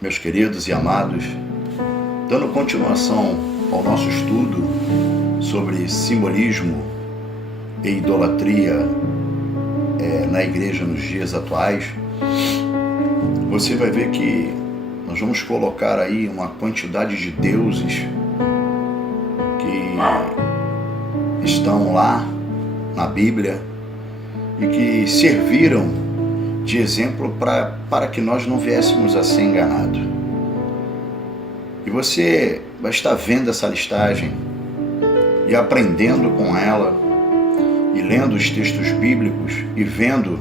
meus queridos e amados, dando continuação ao nosso estudo sobre simbolismo e idolatria na igreja nos dias atuais, você vai ver que nós vamos colocar aí uma quantidade de deuses que estão lá na Bíblia e que serviram de exemplo para que nós não viéssemos a ser enganados. E você vai estar vendo essa listagem e aprendendo com ela e lendo os textos bíblicos e vendo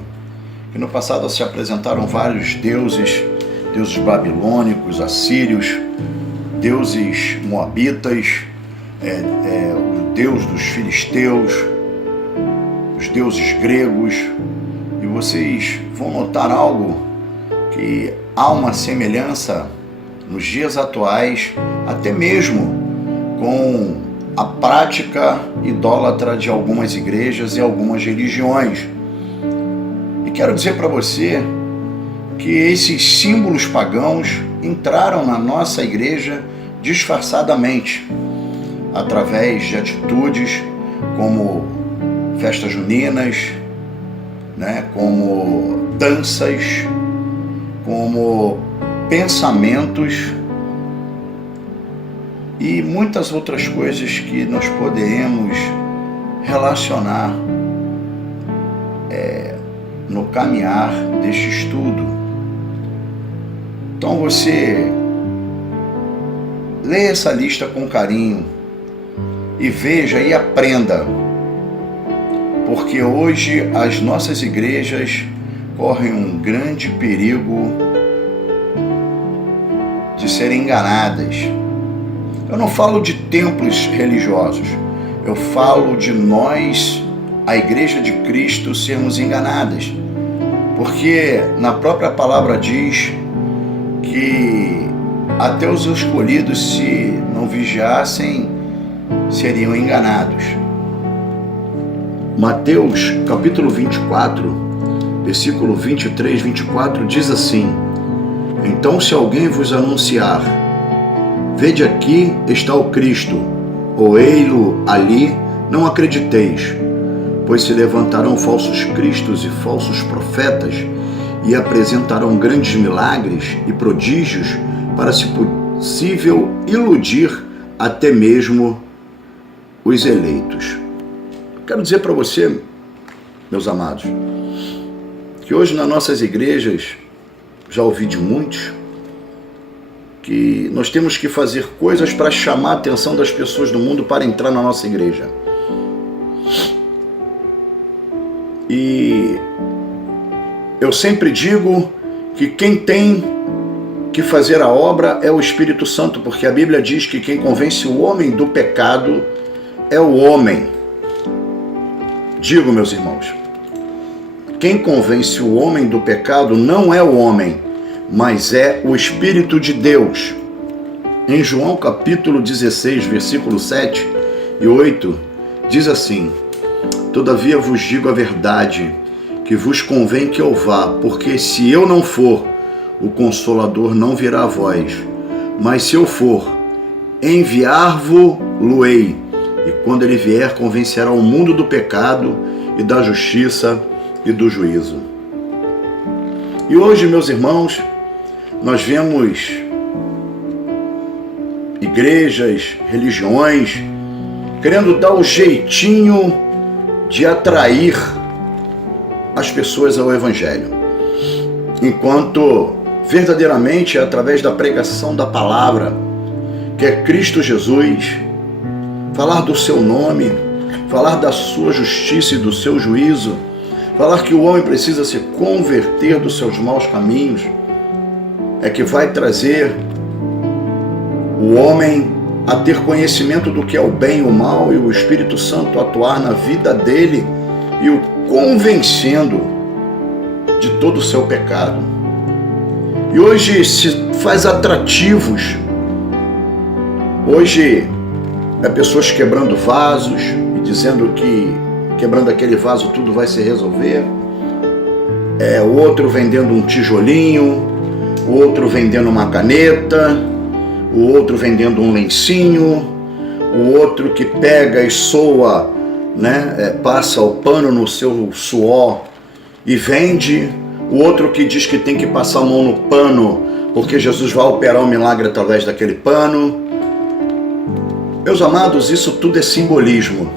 que no passado se apresentaram vários deuses babilônicos, assírios, deuses moabitas, o deus dos filisteus, os deuses gregos, e vocês vão notar algo, que há uma semelhança nos dias atuais, até mesmo com a prática idólatra de algumas igrejas e algumas religiões. E quero dizer para você que esses símbolos pagãos entraram na nossa igreja disfarçadamente, através de atitudes como festas juninas, como danças, como pensamentos e muitas outras coisas que nós podemos relacionar no caminhar deste estudo. Então você leia essa lista com carinho e veja e aprenda, porque hoje as nossas igrejas correm um grande perigo de serem enganadas. Eu não falo de templos religiosos, eu falo de nós, a Igreja de Cristo, sermos enganadas, porque na própria palavra diz que até os escolhidos, se não vigiassem, seriam enganados. Mateus capítulo 24, versículo 23, 24 diz assim: então, se alguém vos anunciar, vede aqui está o Cristo, ou ei-lo ali, não acrediteis, pois se levantarão falsos cristos e falsos profetas, e apresentarão grandes milagres e prodígios, para, se possível, iludir até mesmo os eleitos. Quero dizer para você, meus amados, que hoje nas nossas igrejas, já ouvi de muitos, que nós temos que fazer coisas para chamar a atenção das pessoas do mundo para entrar na nossa igreja. E eu sempre digo que quem tem que fazer a obra é o Espírito Santo, porque a Bíblia diz que quem convence o homem do pecado é o homem. Digo, meus irmãos, quem convence o homem do pecado não é o homem, mas é o Espírito de Deus. Em João capítulo 16, versículo 7 e 8, diz assim: todavia vos digo a verdade, que vos convém que eu vá, porque se eu não for, o Consolador não virá a vós, mas se eu for, enviar-vo-lo-ei, e quando ele vier, convencerá o mundo do pecado e da justiça e do juízo. E hoje, meus irmãos, nós vemos igrejas, religiões, querendo dar o jeitinho de atrair as pessoas ao Evangelho, enquanto verdadeiramente é através da pregação da palavra, que é Cristo Jesus, falar do seu nome, falar da sua justiça e do seu juízo, falar que o homem precisa se converter dos seus maus caminhos, é que vai trazer o homem a ter conhecimento do que é o bem e o mal, e o Espírito Santo atuar na vida dele e o convencendo de todo o seu pecado. E hoje se faz atrativos. Hoje é pessoas quebrando vasos e dizendo que quebrando aquele vaso tudo vai se resolver. É outro vendendo um tijolinho, o outro vendendo uma caneta, o outro vendendo um lencinho, o outro que pega e soa, né, passa o pano no seu suor e vende, o outro que diz que tem que passar a mão no pano porque Jesus vai operar um milagre através daquele pano. Meus amados, isso tudo é simbolismo.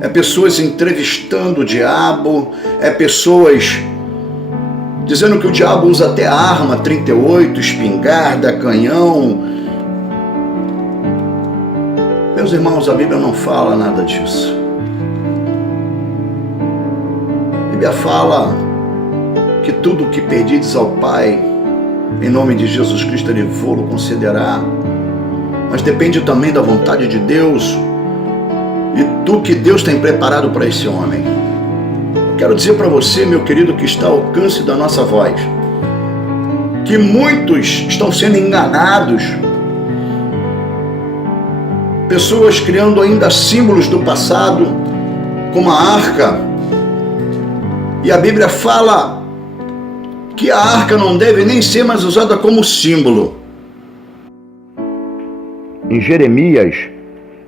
É pessoas entrevistando o diabo, é pessoas dizendo que o diabo usa até arma, 38, espingarda, canhão. Meus irmãos, a Bíblia não fala nada disso. A Bíblia fala que tudo o que pedides ao Pai, em nome de Jesus Cristo, Ele vos concederá. Mas depende também da vontade de Deus e do que Deus tem preparado para esse homem. Eu quero dizer para você, meu querido, que está ao alcance da nossa voz, que muitos estão sendo enganados. Pessoas criando ainda símbolos do passado, como a arca. E a Bíblia fala que a arca não deve nem ser mais usada como símbolo. Em Jeremias,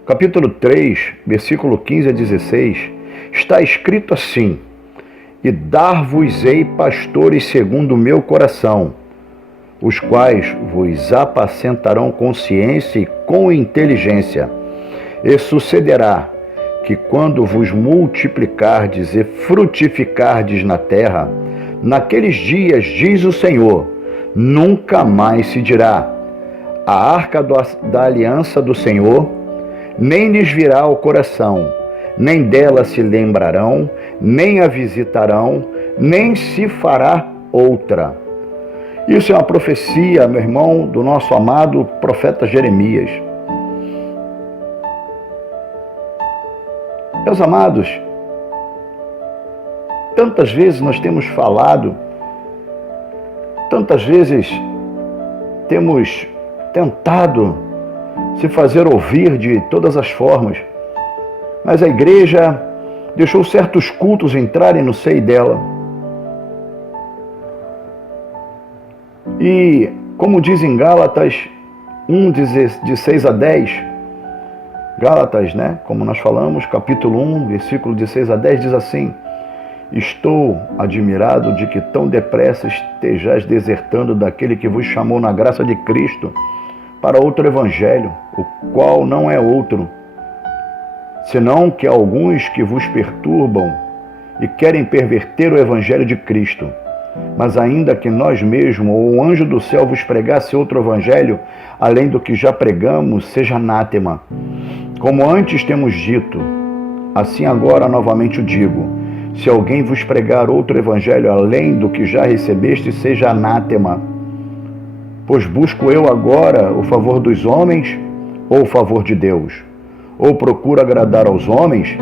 capítulo 3, versículo 15 a 16, está escrito assim: E dar-vos-ei pastores segundo o meu coração, os quais vos apacentarão com ciência e com inteligência. E sucederá que quando vos multiplicardes e frutificardes na terra, naqueles dias, diz o Senhor, nunca mais se dirá: a arca da aliança do Senhor, nem lhes virá ao coração, nem dela se lembrarão, nem a visitarão, nem se fará outra. Isso é uma profecia, meu irmão, do nosso amado profeta Jeremias. Meus amados, tantas vezes nós temos falado, tantas vezes temos tentado se fazer ouvir de todas as formas, mas a igreja deixou certos cultos entrarem no seio dela. E, como diz em Gálatas 1, de 6 a 10, Gálatas, né, como nós falamos, capítulo 1, versículo de 6 a 10, diz assim: Estou admirado de que tão depressa estejais desertando daquele que vos chamou na graça de Cristo para outro evangelho, o qual não é outro, senão que alguns que vos perturbam e querem perverter o evangelho de Cristo. Mas ainda que nós mesmos ou o anjo do céu vos pregasse outro evangelho, além do que já pregamos, seja anátema. Como antes temos dito, assim agora novamente o digo: se alguém vos pregar outro evangelho além do que já recebeste, seja anátema. Pois busco eu agora o favor dos homens ou o favor de Deus? Ou procuro agradar aos homens?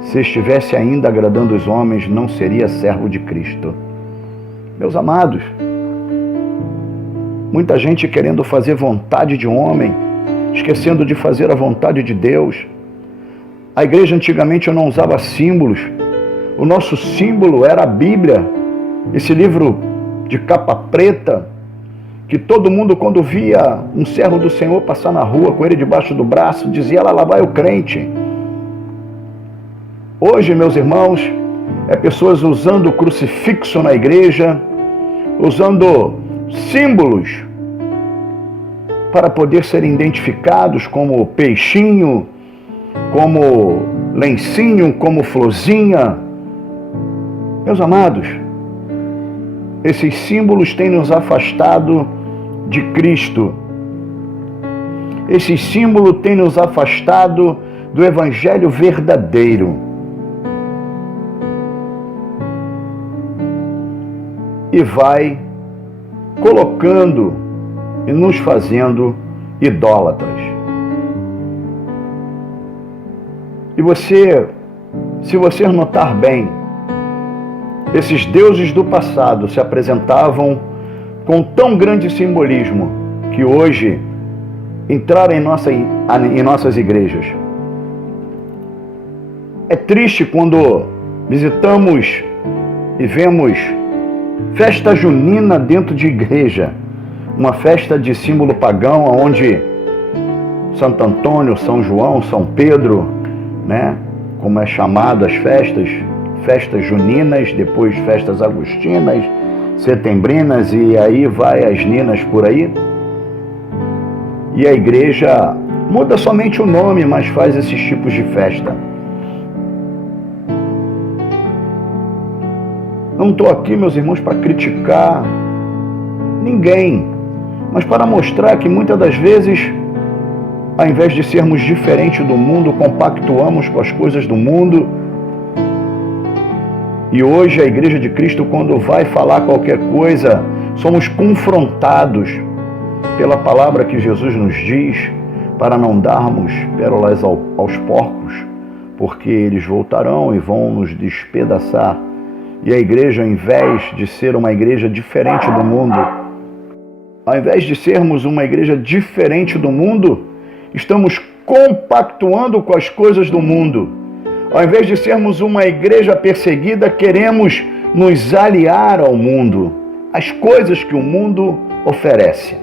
Se estivesse ainda agradando os homens, não seria servo de Cristo. Meus amados, muita gente querendo fazer vontade de homem, esquecendo de fazer a vontade de Deus. A igreja antigamente não usava símbolos. O nosso símbolo era a Bíblia, esse livro de capa preta, que todo mundo, quando via um servo do Senhor passar na rua com ele debaixo do braço, dizia: lá vai o crente. Hoje, meus irmãos, é pessoas usando o crucifixo na igreja, usando símbolos para poder serem identificados como peixinho, como lencinho, como florzinha. Meus amados, esses símbolos têm nos afastado de Cristo. Esse símbolo tem nos afastado do evangelho verdadeiro. E vai colocando e nos fazendo idólatras. E se você notar bem, esses deuses do passado se apresentavam com tão grande simbolismo que hoje entraram em nossas igrejas. É triste quando visitamos e vemos Festa junina dentro de igreja, uma festa de símbolo pagão, onde Santo Antônio, São João, São Pedro, né, como é chamado as festas juninas, depois festas agostinas, setembrinas, e aí vai as ninas por aí. E a igreja muda somente o nome, mas faz esses tipos de festa. Não estou aqui, meus irmãos, para criticar ninguém, mas para mostrar que muitas das vezes, ao invés de sermos diferentes do mundo, compactuamos com as coisas do mundo. E hoje a Igreja de Cristo, quando vai falar qualquer coisa, somos confrontados pela palavra que Jesus nos diz, para não darmos pérolas aos porcos, porque eles voltarão e vão nos despedaçar. E a igreja, ao invés de ser uma igreja diferente do mundo, ao invés de sermos uma igreja diferente do mundo, estamos compactuando com as coisas do mundo. Ao invés de sermos uma igreja perseguida, queremos nos aliar ao mundo, às coisas que o mundo oferece.